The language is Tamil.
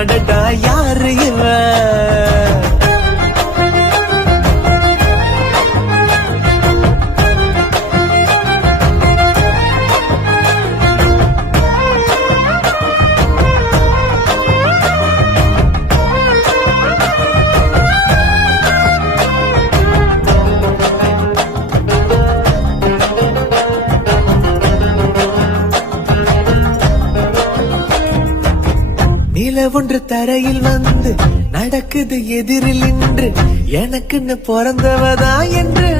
அடடா யாரு இவன்? நில ஒன்று தரையில் வந்து நடக்குது எதிரில் நின்று எனக்குன்னு பிறந்தவதா என்று